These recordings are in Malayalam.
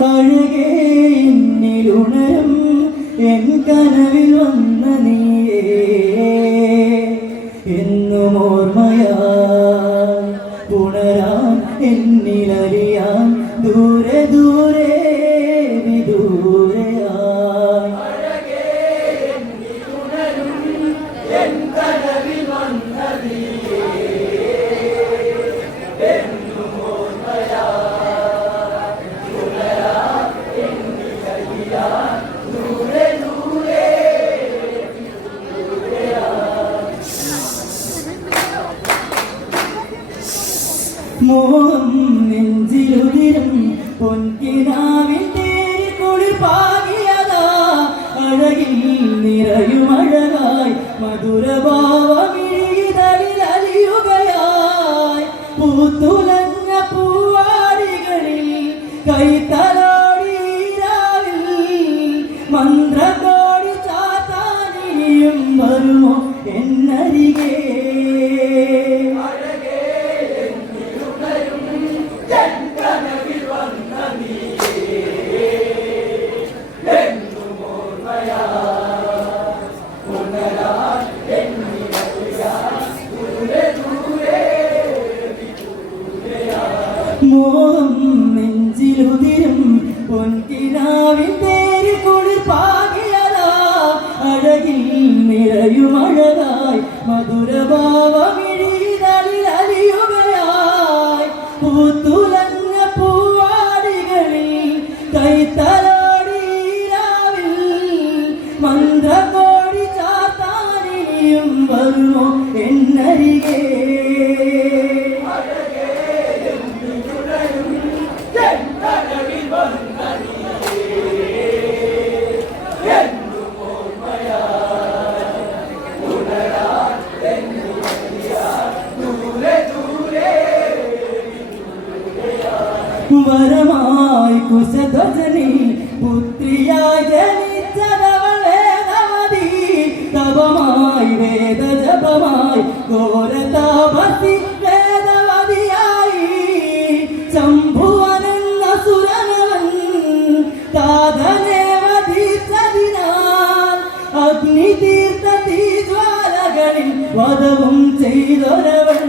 അഴകേ എന്നിലുണരും എൻ കനവിൽ വന്ന നീയേ എന്നും ഓർമ്മയാ പുണരാൻ എന്നിലറിയാൻ ദൂരെ ദൂരെ വിദൂരയാ മോഹം നെഞ്ചിലുതിരും പൊൻകിനാവിൻ തേരിൽ കുളിർപ്പാകിയതാ അഴകിൽ നിറയും അഴകായി മധുരഭാവമിഴിതലിൽ അലിയുകയായി പൂത്തുലഞ്ഞ പൂവാടികളിൽ കൈത്തലോടിരാവിൽ മന്ത്രകോടി ചാത്താനിയും വരുമോ എന്നരികെ മോഹം നെഞ്ചിലുതിരും പൊൻകിനാവിൻ തേരിൽ കുളിർപ്പാകിയതാ അഴകിൽ നിറയും അഴകായി മധുരഭാവമിഴിതലിൽ അലിയുകയായി പൂത്തുലഞ്ഞ പൂവാടികളിൽ കൈത്തലോടിരാവിൽ മന്ത്രകോടി ചാത്താനിയും വരുമോ എന്നരികെ വരമായി കുശധ്വജനി പുത്രിയായി ജനിച്ചതവളേ നവതി തപമായി വേദജപമായി ഘോരതാപസി വേദവതിയായി ശംഭുവനെന്ന സുരനവൻ താതനെ വധിച്ചതിനാൽ അഗ്നി തീർത്ത തീജ്വാലകളിൽ വധവും ചെയ്തൊരവൾ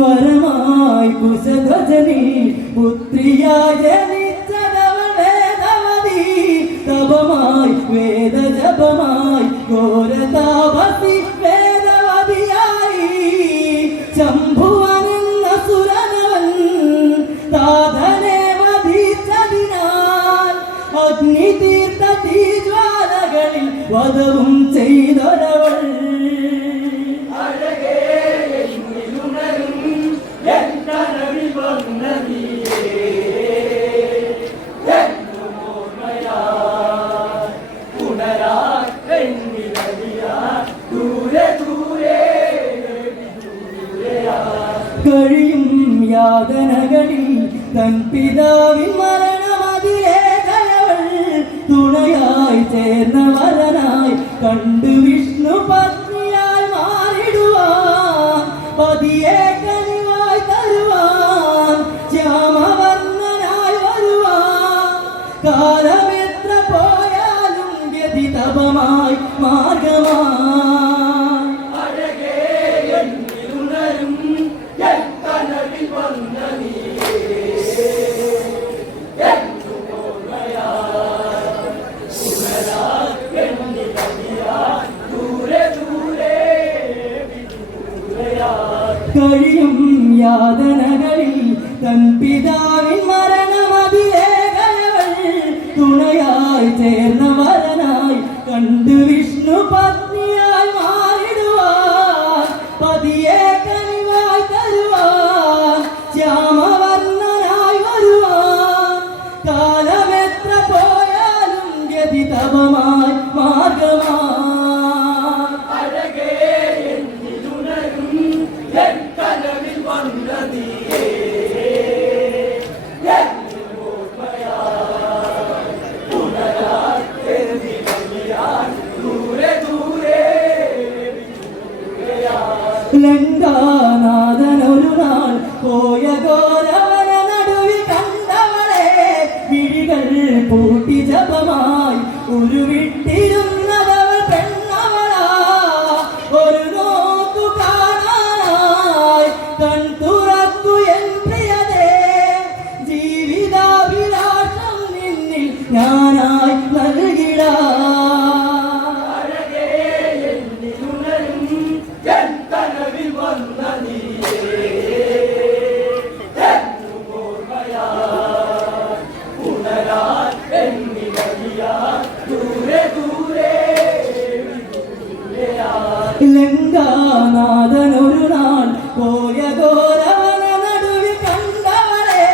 വരമായി കുശധ്വജനി പുത്രിയായി ജനിച്ചതവളേ നവതി തപമായി വേദജപമായി ഘോരതാപസി വേദവതിയായി ശംഭുവനെന്ന സുരനവൻ താതനെ വധിച്ചതിനാൽ അഗ്നി തീർത്ത തീജ്വാലകളിൽ വധവും ചെയ്തൊരവൾ കഴിയും യാതനകളിൽ തൻ പിതാവിൻ മരണമതിലേകയവൾ തുണയായി ചേർന്ന വരനായി കണ്ടു വിഷ്ണു പത്നിയായി മാറിടുവാൻ പതിയെ കനിവായി തരുവാൻ ശ്യാമവർണ്ണനായി വരുവാൻ കാലമെത്ര പോയാലും ഗതി തപമായി മാർഗമായി കഴിയും യാതനകളിൽ തൻ പിതാവിൻ മരണമതിലേകയവൾ തുണയായി ചേർന്ന വരനായി കണ്ടു വിഷ്ണു പത്നിയായി മാറിടുവാൻ പതിയെ കനിവായി തരുവാൻ ശ്യാമവർണ്ണനായി വരുവാൻ കാലമെത്ര പോയാലും ഗതി തപമായി മാർഗമായി കനവിൽ വന്ന നീയേ ലങ്കാനാഥനൊരു നാൾ പോയ ഗോരവന നടുവിൽ കണ്ടവളെ വിഴികൾ പൂട്ടി ജപമായി ഉരുവിട്ടിരുന്നതവൾ പെണ്ണവളാ ഒരു നോക്കു കാണാനായി കൺ തുറക്കു എൻ പ്രിയതേ ജീവിതാഭിലാഷം നിന്നിൽ ഞാനായി നൽകിടാ ലങ്കാനാഥനൊരു നാൾ പോയ ഗോരവന നടുവിൽ കണ്ടവളെ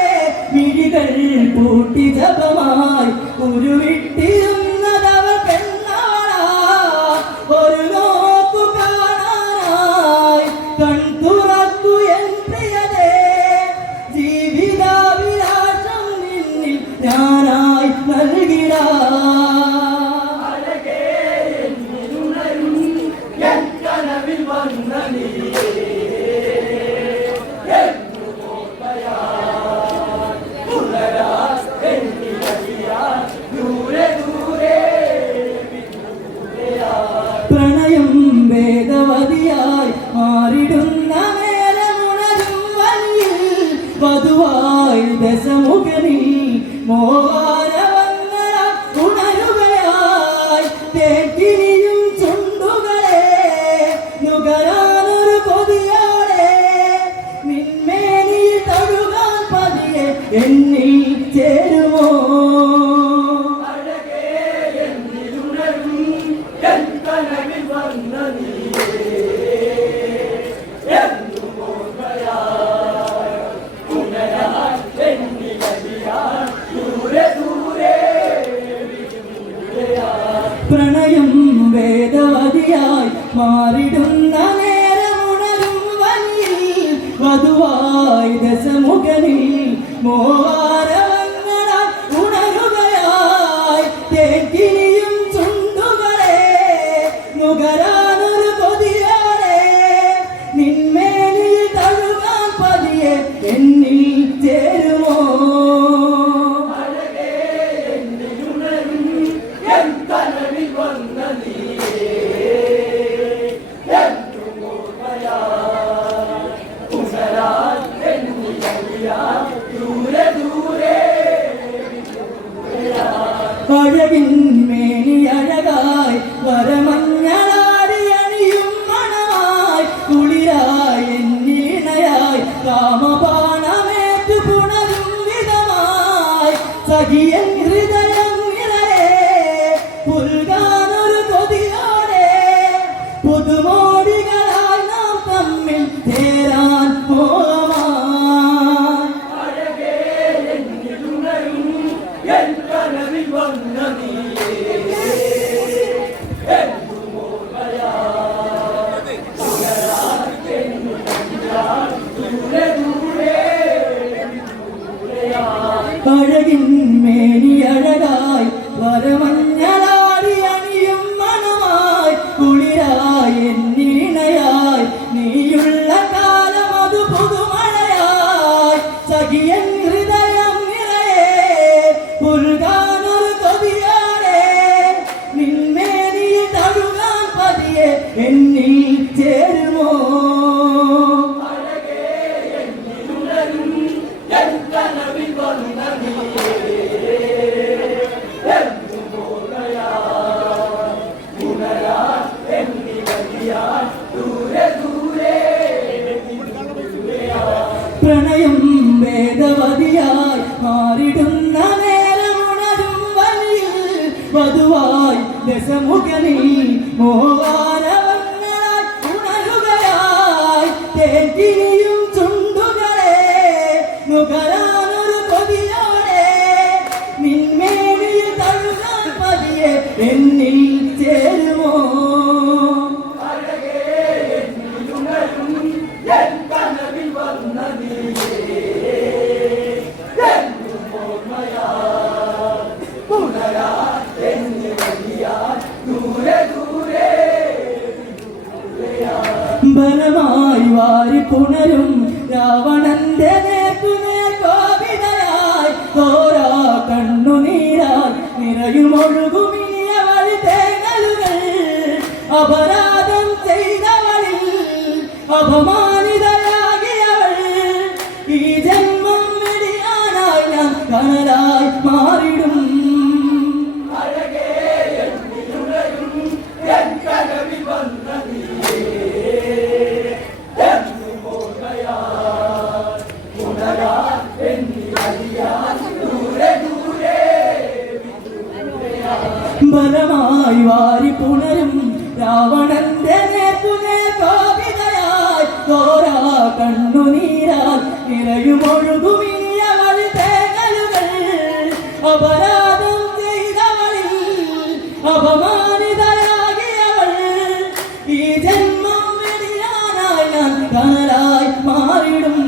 വിഴികൾ പൂട്ടി ജപമായി ഉരുവിട്ടിരുന്നതവൾ പെണ്ണവളാ ഒരു നോക്കു കാണാനായി കൺ തുറക്കു എൻ പ്രിയതേ ജീവിതാഭിലാഷം നിന്നിൽ ഞാനായി നൽകിടാ പ്രണയം വേദവതിയായി മാറിടുന്ന നേരമുണരും വഴിയിൽ വധുവായി ദശമുഖനി മോഹാരവങ്ങളാൽ ഉണരുകയായി തേക്കിനിയും ചുണ്ടുകളെ നുകരാനൊരു കൊതിയോടെ നിന്മേനിയിൽ തഴുകാൻ പതിയെ എന്നിൽ ചേരുമോ പ്രണയം വേദവതിയായി മാറിടുന്ന നേരമുണരും വഴിയിൽ വധുവായി ദശമുഖനിൽ മോഹാരവങ്ങളാൽ ഉണരുകയായി തേക്കിനിയും ചുണ്ടുകളെ നുകരാനൊരു കൊതിയോടെ നിന്മേനിൽ തഴുകാൻ പതിയെ എന്നിൽ ചേരുമോ അഴകിൻ മേനി അഴകായി വരമഞ്ഞളാടി അണിയും മണമായി കുളിരായി എന്നിലിണയായി കാമപാനമേറ്റു പുണരും വിധമായി സഖിയൻ ഹൃദയം നിറയെ പുൽകാനൊരു കൊതിയോടെ പുതുമോടികളായി നാം തമ്മിൽ ചേരാൻ മോഹമായി അഴകിൻ മേനി അഴകായി വരമഞ്ഞളാടി അണിയും മണമായി കുളിരായി എന്നിണയായി നീയുള്ള കാലം അത് പുതുമഴയായി സഖിയൻ ഹൃദയം നിറയെ പുൽകാനൊരു കൊതിയോടെ നിന്മേനിയിൽ തഴുകാൻ പതിയെ എന്നിൽ ചേരുമോ പ്രണയം വേദവതിയായി മാറിടുന്ന നേരമുണരും വഴിയിൽ വധുവായി ദശമുഖനിൽ മോഹാരവങ്ങളാൽ ഉണരുകയായി തേക്കിനിയും ചുണ്ടുകളെ നുകരാനൊരു കൊതിയോടെ നിന്മേനിൽ തഴുകാൻ പതിയെ എന്നിൽ ചേരുമോ പുനരാ എന്നി വലിയ ദൂരെ ദൂരെ ബലമായി വാരി പുണരും രാവണന്റെ നേർക്കുനേർ കോപിതയായി തോരാ കണ്ണുനീരാൽ നിറയുമൊഴുകുമിനിയ വഴി തേങ്ങലുകൾ അപരാധം ചെയ്തവളിൽ അപമാനിതയാകിയവൾ ഈ ജന്മം വെടിയാനായി ഞാൻ കനലായി മാറിടും ബലമായി വാരി പുണരും രാവണന്റെ നേർക്കുനേർ കോപിതയായി തോരാ കണ്ണുനീരാൽ നിറയുമൊഴുകുമിനിയ വഴി തേങ്ങലുകൾ അപരാധം ചെയ്തവളിൽ അപമാനിതയാകിയവൾ ഈ ജന്മം വെടിയാനായി ഞാൻ കനലായി മാറിടും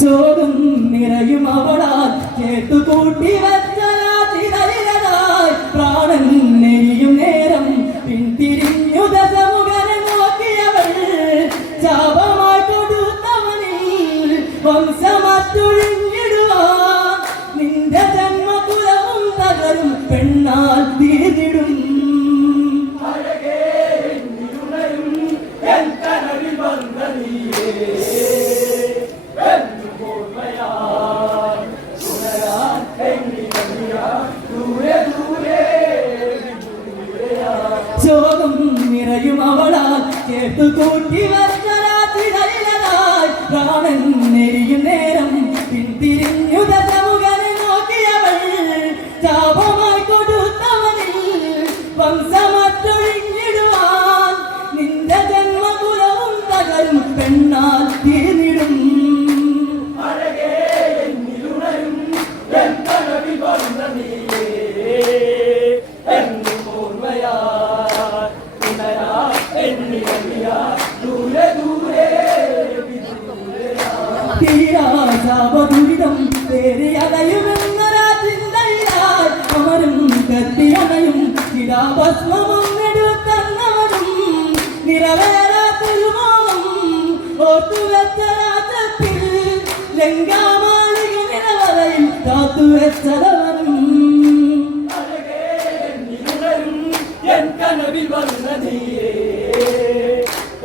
ശോകം നിറയും അവളാൽ ചേത്തുകൂട്ടി വെച്ചരാതിരയിലായി പ്രാണൻ നെരിയും നേരം പിന്തിരിഞ്ഞു ദശമുഖനെ നോക്കിയവൾ ശാപമായി കൊടുത്തവനിൽ വംശമറ്റൊഴിഞ്ഞിടുവാൻ നിന്റെ ജന്മകുലവും തകരും പെണ്ണാൽ തീർന്നിടും ശോകം നിറയും അവളാൽ ചേത്തുകൂട്ടി വെച്ചരാതിരയിലായി പ്രാണൻ നെരിയും നേരം പിന്തിരിഞ്ഞു ദശമുഖനെ നോക്കിയവൾ ശാപമായി കൊടുത്തവനിൽ വംശമറ്റൊഴിഞ്ഞിടുവാൻ നിന്റെ ജന്മകുലവും തകരും പെണ്ണാൽ തീർന്നിടും ദുരിതം പേരിയതയുമെന്നൊരാ ചിന്തയിലായി അമരും കത്തിയണയും ചിതാഭസ്മമെടുത്തന്നവനും നിറവേറാത്തൊരു മോഹം ഓർത്തുവെച്ച രാജത്തിൽ ലങ്കാമാളിക നിലവറയിൽ കാത്തുവെച്ചതവനും എൻ കനവിൽ വന്ന നീയേ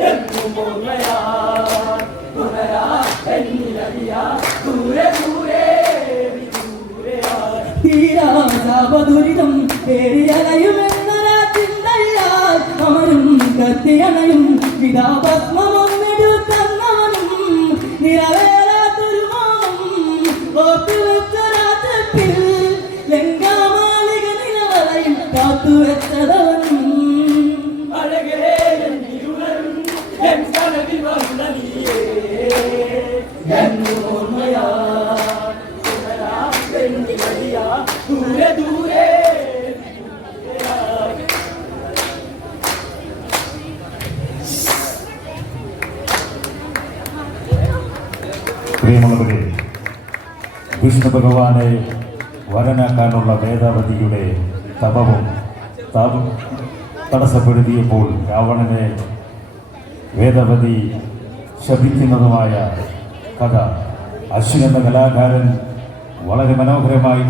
എന്നും ഓർമ്മയാ തീരാശാപദുരിതം പേരിയലയുമെന്നൊരാ ചിന്തയിലായി അമരും കത്തിയണയും വിധാഭസ്മമെടുത്തന്നവനും നിറവേറാത്തൊരു മോഹം ഓർത്തുവെച്ച രാജത്തിൽ ലങ്കാമാളിക നിലവറയിൽ കാത്തുവെച്ചതവനും പ്രിയമുള്ളവരെ, വിഷ്ണു ഭഗവാനെ വരനാക്കാനുള്ള വേദവതിയുടെ തപവും തടസ്സപ്പെടുത്തിയപ്പോൾ രാവണനെ വേദവതി ശപിക്കുന്നതുമായ കഥ അശ്വിൻ എന്ന കലാകാരൻ വളരെ മനോഹരമായി